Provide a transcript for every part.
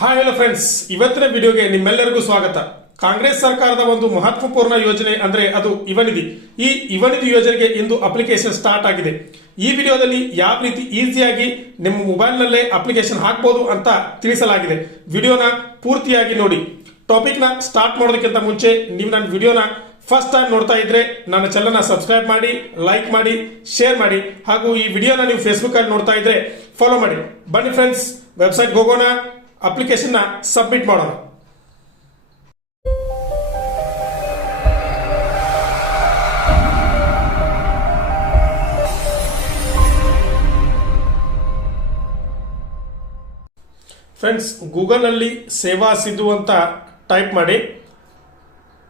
Hi hello friends, ಇವತ್ತಿನ ವಿಡಿಯೋಗೆ ನಿಮ್ಮೆಲ್ಲರಿಗೂ ಸ್ವಾಗತ. ಕಾಂಗ್ರೆಸ್ ಸರ್ಕಾರದ ಒಂದು ಮಹತ್ವಪೂರ್ಣ ಯೋಜನೆ ಅಂದ್ರೆ ಅದು ಯುವನಿಧಿ. ಈ ಯುವನಿಧಿ ಯೋಜನೆಗೆ ಇಂದು ಅಪ್ಲಿಕೇಶನ್ ಸ್ಟಾರ್ಟ್ ಆಗಿದೆ. ಈ ವಿಡಿಯೋದಲ್ಲಿ ಯಾವ ರೀತಿ ಈಸಿಯಾಗಿ ನಿಮ್ಮ ಮೊಬೈಲ್ನಲ್ಲೇ ಅಪ್ಲಿಕೇಶನ್ ಹಾಕಬಹುದು ಅಂತ ತಿಳಿಸಲಾಗಿದೆ. ವಿಡಿಯೋನ ಪೂರ್ತಿಯಾಗಿ ನೋಡಿ. ಟಾಪಿಕ್ ನ ಸ್ಟಾರ್ಟ್ ಮಾಡೋದಕ್ಕಿಂತ ಮುಂಚೆ ನೀವು ನನ್ನ ವಿಡಿಯೋನ ಫಸ್ಟ್ ಟೈಮ್ ನೋಡ್ತಾ ಇದ್ರೆ ನನ್ನ ಚಾನಲ್ನ ಸಬ್ಸ್ಕ್ರೈಬ್ ಮಾಡಿ, ಲೈಕ್ ಮಾಡಿ, ಶೇರ್ ಮಾಡಿ. ಹಾಗೂ ಈ ವಿಡಿಯೋನ ನೀವು ಫೇಸ್ಬುಕ್ ಅಲ್ಲಿ ನೋಡ್ತಾ ಇದ್ರೆ ಫಾಲೋ ಮಾಡಿ. ಬನ್ನಿ ಫ್ರೆಂಡ್ಸ್, ವೆಬ್ಸೈಟ್ ಹೋಗೋಣ, ಅಪ್ಲಿಕೇಶನ್ ನ ಸಬ್ಮಿಟ್ ಮಾಡೋಣ. ಫ್ರೆಂಡ್ಸ್, ಗೂಗಲ್ ಅಲ್ಲಿ ಸೇವಾ ಸಿಂಧು ಅಂತ ಟೈಪ್ ಮಾಡಿ.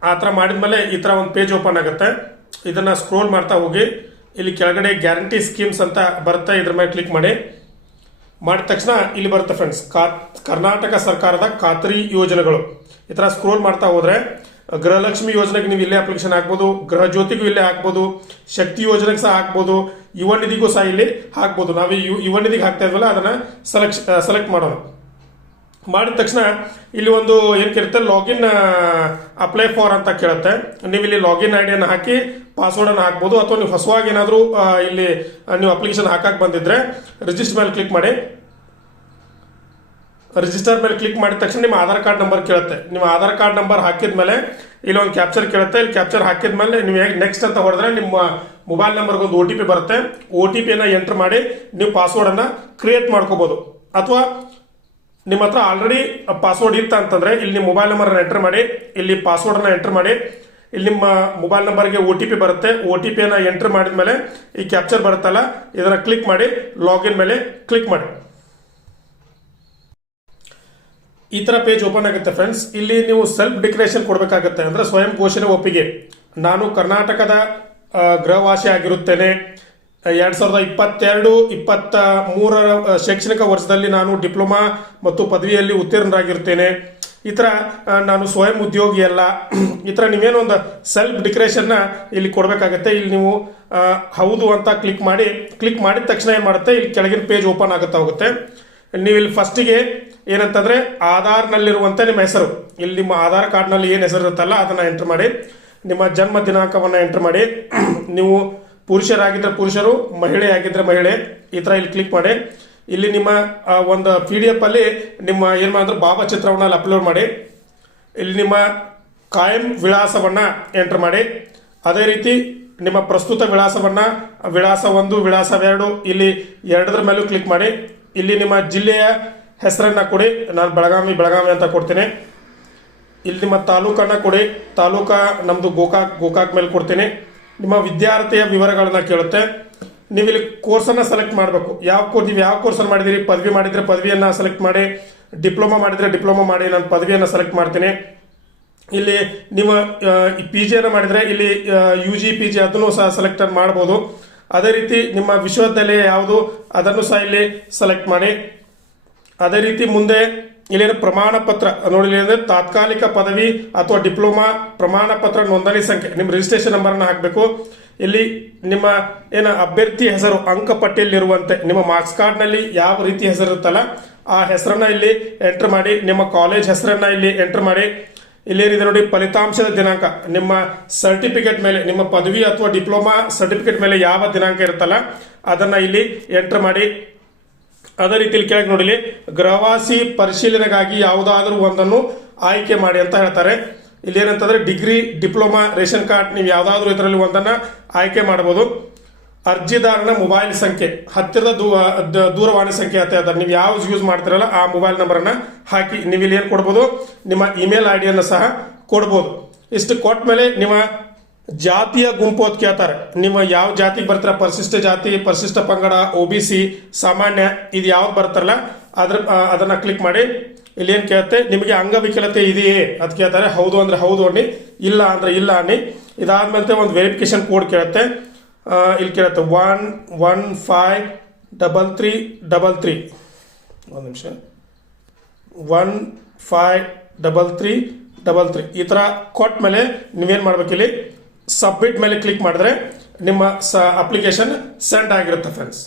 ಆ ಥರ ಮಾಡಿದ್ಮೇಲೆ ಈ ಥರ ಒಂದು ಪೇಜ್ ಓಪನ್ ಆಗುತ್ತೆ. ಇದನ್ನ ಸ್ಕ್ರೋಲ್ ಮಾಡ್ತಾ ಹೋಗಿ ಇಲ್ಲಿ ಕೆಳಗಡೆ ಗ್ಯಾರಂಟಿ ಸ್ಕೀಮ್ಸ್ ಅಂತ ಬರುತ್ತೆ. ಇದ್ರ ಮೇಲೆ ಕ್ಲಿಕ್ ಮಾಡಿ. ಮಾಡಿದ ತಕ್ಷಣ ಇಲ್ಲಿ ಬರುತ್ತೆ ಫ್ರೆಂಡ್ಸ್, ಕರ್ನಾಟಕ ಸರ್ಕಾರದ ಖಾತ್ರಿ ಯೋಜನೆಗಳು. ಈ ಥರ ಸ್ಕ್ರೋಲ್ ಮಾಡ್ತಾ ಹೋದ್ರೆ ಗೃಹಲಕ್ಷ್ಮಿ ಯೋಜನೆಗೆ ನೀವು ಇಲ್ಲೇ ಅಪ್ಲಿಕೇಶನ್ ಹಾಕ್ಬೋದು, ಗೃಹ ಜ್ಯೋತಿಗೂ ಇಲ್ಲೇ ಹಾಕ್ಬೋದು, ಶಕ್ತಿ ಯೋಜನೆಗೆ ಸಹ ಹಾಕ್ಬೋದು, ಯುವ ನಿಧಿಗೂ ಸಹ ಇಲ್ಲಿ ಹಾಕ್ಬೋದು. ನಾವು ಯುವ ನಿಧಿಗೆ ಹಾಕ್ತಾ ಇದ್ವಲ್ಲ ಅದನ್ನ ಸೆಲೆಕ್ಟ್ ಮಾಡೋಣ. ಮಾಡಿದ ತಕ್ಷಣ ಇಲ್ಲಿ ಒಂದು ಏನ್ ಕೇಳುತ್ತೆ, ಲಾಗಿನ್ ಅಪ್ಲೈ ಫಾರ್ ಅಂತ ಕೇಳುತ್ತೆ. ನೀವು ಇಲ್ಲಿ ಲಾಗಿನ್ ಐಡಿಯನ್ನು ಹಾಕಿ ಪಾಸ್ವರ್ಡ್ ಅನ್ನು ಹಾಕ್ಬೋದು. ಅಥವಾ ನೀವು ಹೊಸವಾಗಿ ಏನಾದರೂ ಇಲ್ಲಿ ನೀವು ಅಪ್ಲಿಕೇಶನ್ ಹಾಕಕ್ ಬಂದಿದ್ರೆ ರಿಜಿಸ್ಟರ್ ಮೇಲೆ ಕ್ಲಿಕ್ ಮಾಡಿ. ರಿಜಿಸ್ಟರ್ ಮೇಲೆ ಕ್ಲಿಕ್ ಮಾಡಿದ ತಕ್ಷಣ ನಿಮ್ಮ ಆಧಾರ್ ಕಾರ್ಡ್ ನಂಬರ್ ಕೇಳುತ್ತೆ. ನಿಮ್ಮ ಆಧಾರ್ ಕಾರ್ಡ್ ನಂಬರ್ ಹಾಕಿದ್ಮೇಲೆ ಇಲ್ಲಿ ಒಂದು ಕ್ಯಾಪ್ಚರ್ ಕೇಳುತ್ತೆ. ಇಲ್ಲಿ ಕ್ಯಾಪ್ಚರ್ ಹಾಕಿದ್ಮೇಲೆ ನೀವು ಹೇಗೆ ನೆಕ್ಸ್ಟ್ ಅಂತ ಹೊಡೆದ್ರೆ ನಿಮ್ಮ ಮೊಬೈಲ್ ನಂಬರ್ಗೆ ಒಂದು OTP ಬರುತ್ತೆ. OTP ಎಂಟರ್ ಮಾಡಿ ನೀವು ಪಾಸ್ವರ್ಡ್ ಅನ್ನ ಕ್ರಿಯೇಟ್ ಮಾಡ್ಕೋಬಹುದು. ಅಥವಾ ನಿಮ್ಮ ಹತ್ರ ಆಲ್ರೆಡಿ ಪಾಸ್ವರ್ಡ್ ಇತ್ತ ಅಂತಂದ್ರೆ ಇಲ್ಲಿ ನಿಮ್ಮ ಮೊಬೈಲ್ ನಂಬರ್ ಎಂಟರ್ ಮಾಡಿ, ಇಲ್ಲಿ ಪಾಸ್ವರ್ಡ್ ಅನ್ನ ಎಂಟರ್ ಮಾಡಿ, ಇಲ್ಲಿ ನಿಮ್ಮ ಮೊಬೈಲ್ ನಂಬರ್ಗೆ OTP ಬರುತ್ತೆ. OTP ಎಂಟರ್ ಮಾಡಿದ್ಮೇಲೆ ಈ ಕ್ಯಾಪ್ಚರ್ ಬರುತ್ತಲ್ಲ, ಇದನ್ನ ಕ್ಲಿಕ್ ಮಾಡಿ ಲಾಗಿನ್ ಮೇಲೆ ಕ್ಲಿಕ್ ಮಾಡಿ. ಈ ತರ ಪೇಜ್ ಓಪನ್ ಆಗುತ್ತೆ ಫ್ರೆಂಡ್ಸ್. ಇಲ್ಲಿ ನೀವು ಸೆಲ್ಫ್ ಡಿಕ್ಲರೇಷನ್ ಕೊಡಬೇಕಾಗುತ್ತೆ. ಅಂದ್ರೆ ಸ್ವಯಂ ಘೋಷಣೆ ಒಪ್ಪಿಗೆ. ನಾನು ಕರ್ನಾಟಕದ ಗೃಹವಾಸಿ ಆಗಿರುತ್ತೇನೆ. 2022-23 ಶೈಕ್ಷಣಿಕ ವರ್ಷದಲ್ಲಿ ನಾನು ಡಿಪ್ಲೊಮಾ ಮತ್ತು ಪದವಿಯಲ್ಲಿ ಉತ್ತೀರ್ಣರಾಗಿರುತ್ತೇನೆ. ಈ ತರ ನಾನು ಸ್ವಯಂ ಉದ್ಯೋಗಿ ಅಲ್ಲ. ಈ ತರ ನೀವೇನೋ ಒಂದು ಸೆಲ್ಫ್ ಡಿಕ್ಲರೇಷನ್ ಇಲ್ಲಿ ಕೊಡಬೇಕಾಗತ್ತೆ. ಇಲ್ಲಿ ನೀವು ಹೌದು ಅಂತ ಕ್ಲಿಕ್ ಮಾಡಿದ ತಕ್ಷಣ ಏನ್ ಮಾಡುತ್ತೆ, ಇಲ್ಲಿ ಕೆಳಗಿನ ಪೇಜ್ ಓಪನ್ ಆಗುತ್ತಾ ಹೋಗುತ್ತೆ. ನೀವು ಇಲ್ಲಿ ಫಸ್ಟಿಗೆ ಏನಂತಂದ್ರೆ ಆಧಾರ್ ನಲ್ಲಿರುವಂತೆ ನಿಮ್ಮ ಹೆಸರು, ಇಲ್ಲಿ ನಿಮ್ಮ ಆಧಾರ್ ಕಾರ್ಡ್ ನಲ್ಲಿ ಏನ್ ಹೆಸರು ಇರುತ್ತಲ್ಲ ಅದನ್ನ ಎಂಟರ್ ಮಾಡಿ, ನಿಮ್ಮ ಜನ್ಮ ದಿನಾಂಕವನ್ನ ಎಂಟರ್ ಮಾಡಿ. ನೀವು ಪುರುಷರಾಗಿದ್ರೆ ಪುರುಷರು, ಮಹಿಳೆ ಆಗಿದ್ರೆ ಮಹಿಳೆ. ಈ ತರ ಇಲ್ಲಿ ಕ್ಲಿಕ್ ಮಾಡಿ. ಇಲ್ಲಿ ನಿಮ್ಮ ಒಂದು PDF ಅಲ್ಲಿ ನಿಮ್ಮ ಏನ್ ಮಾಡಿದ್ರೆ ಭಾವಚಿತ್ರವನ್ನ ಅಲ್ಲಿ ಅಪ್ಲೋಡ್ ಮಾಡಿ. ಇಲ್ಲಿ ನಿಮ್ಮ ಕಾಯಂ ವಿಳಾಸವನ್ನ ಎಂಟರ್ ಮಾಡಿ. ಅದೇ ರೀತಿ ನಿಮ್ಮ ಪ್ರಸ್ತುತ ವಿಳಾಸವನ್ನ ವಿಳಾಸ 1, ವಿಳಾಸ 2 ಇಲ್ಲಿ ಎರಡರ ಮೇಲೂ ಕ್ಲಿಕ್ ಮಾಡಿ. ಇಲ್ಲಿ ನಿಮ್ಮ ಜಿಲ್ಲೆಯ ಹೆಸರನ್ನ ಕೊಡಿ. ನಾನು ಬೆಳಗಾವಿ ಅಂತ ಕೊಡ್ತೀನಿ. ಇಲ್ಲಿ ನಿಮ್ಮ ತಾಲೂಕನ್ನ ಕೊಡಿ. ತಾಲೂಕ ನಮ್ದು ಗೋಕಾಕ್ ಮೇಲೆ ಕೊಡ್ತೀನಿ. ನಿಮ್ಮ ವಿದ್ಯಾರ್ಥಿಯ ವಿವರಗಳನ್ನ ಕೇಳುತ್ತೆ. ನೀವು ಇಲ್ಲಿ ಕೋರ್ಸನ್ನ ಸೆಲೆಕ್ಟ್ ಮಾಡಬೇಕು. ನೀವು ಯಾವ ಕೋರ್ಸ್ ಮಾಡಿದಿರಿ. ಪದವಿ ಮಾಡಿದ್ರೆ ಪದವಿಯನ್ನ ಸೆಲೆಕ್ಟ್ ಮಾಡಿ, ಡಿಪ್ಲೊಮಾ ಮಾಡಿದ್ರೆ ಡಿಪ್ಲೊಮಾ ಮಾಡಿ. ನಾನು ಪದವಿಯನ್ನ ಸೆಲೆಕ್ಟ್ ಮಾಡ್ತೀನಿ. ಇಲ್ಲಿ ನಿಮ್ಮ PG ಮಾಡಿದ್ರೆ ಇಲ್ಲಿ UG PG ಅದನ್ನು ಸಹ ಸೆಲೆಕ್ಟ್ ಮಾಡಬಹುದು. ಅದೇ ರೀತಿ ನಿಮ್ಮ ವಿಶ್ವವಿದ್ಯಾಲಯ ಯಾವುದು ಅದನ್ನು ಸಹ ಇಲ್ಲಿ ಸೆಲೆಕ್ಟ್ ಮಾಡಿ. ಅದೇ ರೀತಿ ಮುಂದೆ ಇಲ್ಲೇನು ಪ್ರಮಾಣ ಪತ್ರ ನೋಡಿ, ಅಂದ್ರೆ ತಾತ್ಕಾಲಿಕ ಪದವಿ ಅಥವಾ ಡಿಪ್ಲೊಮಾ ಪ್ರಮಾಣ ಪತ್ರ ನೋಂದಣಿ ಸಂಖ್ಯೆ, ನಿಮ್ಮ ರಿಜಿಸ್ಟ್ರೇಷನ್ ನಂಬರ್ ಅನ್ನ ಹಾಕಬೇಕು. ಇಲ್ಲಿ ನಿಮ್ಮ ಅಭ್ಯರ್ಥಿ ಹೆಸರು ಅಂಕಪಟ್ಟಿಯಲ್ಲಿರುವಂತೆ ನಿಮ್ಮ ಮಾರ್ಕ್ಸ್ ಕಾರ್ಡ್ ನಲ್ಲಿ ಯಾವ ರೀತಿ ಹೆಸರು ಇರುತ್ತಲ್ಲ ಆ ಹೆಸರನ್ನ ಇಲ್ಲಿ ಎಂಟರ್ ಮಾಡಿ. ನಿಮ್ಮ ಕಾಲೇಜ್ ಹೆಸರನ್ನ ಇಲ್ಲಿ ಎಂಟರ್ ಮಾಡಿ. ಇಲ್ಲೇನಿದೆ ನೋಡಿ ಫಲಿತಾಂಶದ ದಿನಾಂಕ, ನಿಮ್ಮ ಸರ್ಟಿಫಿಕೇಟ್ ಮೇಲೆ, ನಿಮ್ಮ ಪದವಿ ಅಥವಾ ಡಿಪ್ಲೊಮಾ ಸರ್ಟಿಫಿಕೇಟ್ ಮೇಲೆ ಯಾವ ದಿನಾಂಕ ಇರುತ್ತಲ್ಲ ಅದನ್ನ ಇಲ್ಲಿ ಎಂಟರ್ ಮಾಡಿ. ಅದೇ ರೀತಿ ಕೆಳಗೆ ನೋಡಿ, ಗೃಹವಾಸಿ ಪರಿಶೀಲನೆಗಾಗಿ ಯಾವುದಾದ್ರೂ ಒಂದನ್ನು ಆಯ್ಕೆ ಮಾಡಿ ಅಂತ ಹೇಳ್ತಾರೆ. ಇಲ್ಲಿ ಏನಂತಂದ್ರೆ ಡಿಗ್ರಿ, ಡಿಪ್ಲೊಮಾ, ರೇಷನ್ ಕಾರ್ಡ್, ನೀವು ಯಾವ್ದಾದ್ರು ಇದರಲ್ಲಿ ಒಂದನ್ನ ಆಯ್ಕೆ ಮಾಡಬಹುದು. ಅರ್ಜಿದಾರನ ಮೊಬೈಲ್ ಸಂಖ್ಯೆ, ಹತ್ತಿರದ ದೂರವಾಣಿ ಸಂಖ್ಯೆ ಅಂತ ಹೇಳ್ತಾರೆ. ನೀವು ಯಾವ ಯೂಸ್ ಮಾಡ್ತಿರಲ್ಲ ಆ ಮೊಬೈಲ್ ನಂಬರ್ ಅನ್ನ ಹಾಕಿ. ನೀವು ಇಲ್ಲಿ ಏನ್ ಕೊಡ್ಬೋದು, ನಿಮ್ಮ ಇಮೇಲ್ ಐಡಿಯನ್ನು ಸಹ ಕೊಡ್ಬೋದು. ಇಷ್ಟು ಕೊಟ್ಟ ಮೇಲೆ ನಿಮ್ಮ ಜಾತಿಯ ಗುಂಪು ಅಂತ ಕೇಳ್ತಾರೆ. ನಿಮ್ಮ ಯಾವ ಜಾತಿಗೆ ಬರ್ತಾರ, ಪರಿಶಿಷ್ಟ ಜಾತಿ, ಪರಿಶಿಷ್ಟ ಪಂಗಡ, OBC, ಸಾಮಾನ್ಯ, ಇದು ಯಾವ್ದು ಬರ್ತಾರಲ್ಲ ಅದನ್ನ ಕ್ಲಿಕ್ ಮಾಡಿ. ಇಲ್ಲಿ ಏನ್ ಕೇಳುತ್ತೆ, ನಿಮಗೆ ಅಂಗವಿಕಲತೆ ಇದೆಯೇ ಅಂತ ಕೇಳ್ತಾರೆ. ಹೌದು ಅಂದ್ರೆ ಹೌದು ಅನ್ನಿ, ಇಲ್ಲ ಅಂದ್ರೆ ಇಲ್ಲ ಅನ್ನಿ. ಇದಾದ್ಮೇಲೆ ಒಂದು ವೆರಿಫಿಕೇಶನ್ ಕೋಡ್ ಕೇಳುತ್ತೆ. ಇಲ್ಲಿ ಕೇಳುತ್ತೆ 1153333. ಒಂದು ನಿಮಿಷ, 15333. ಈ ತರ ಕೊಟ್ಟ ಮೇಲೆ ನೀವೇನ್ ಮಾಡ್ಬೇಕು, ಇಲ್ಲಿ ಸಬ್ಮಿಟ್ ಮೇಲೆ ಕ್ಲಿಕ್ ಮಾಡಿದ್ರೆ ನಿಮ್ಮ ಅಪ್ಲಿಕೇಶನ್ ಸೆಂಡ್ ಆಗಿರುತ್ತೆ ಫ್ರೆಂಡ್ಸ್.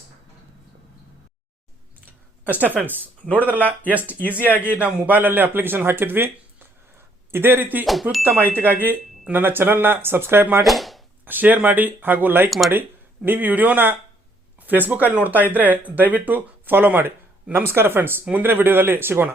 ಅಷ್ಟೇ ಫ್ರೆಂಡ್ಸ್, ನೋಡಿದ್ರಲ್ಲ ಎಷ್ಟು ಈಸಿಯಾಗಿ ನಾವು ಮೊಬೈಲಲ್ಲಿ ಅಪ್ಲಿಕೇಶನ್ ಹಾಕಿದ್ವಿ. ಇದೇ ರೀತಿ ಉಪಯುಕ್ತ ಮಾಹಿತಿಗಾಗಿ ನನ್ನ ಚಾನಲ್ನ ಸಬ್ಸ್ಕ್ರೈಬ್ ಮಾಡಿ, ಶೇರ್ ಮಾಡಿ ಹಾಗೂ ಲೈಕ್ ಮಾಡಿ. ನೀವು ವಿಡಿಯೋನ ಫೇಸ್ಬುಕ್ಕಲ್ಲಿ ನೋಡ್ತಾ ಇದ್ದರೆ ದಯವಿಟ್ಟು ಫಾಲೋ ಮಾಡಿ. ನಮಸ್ಕಾರ ಫ್ರೆಂಡ್ಸ್, ಮುಂದಿನ ವಿಡಿಯೋದಲ್ಲಿ ಸಿಗೋಣ.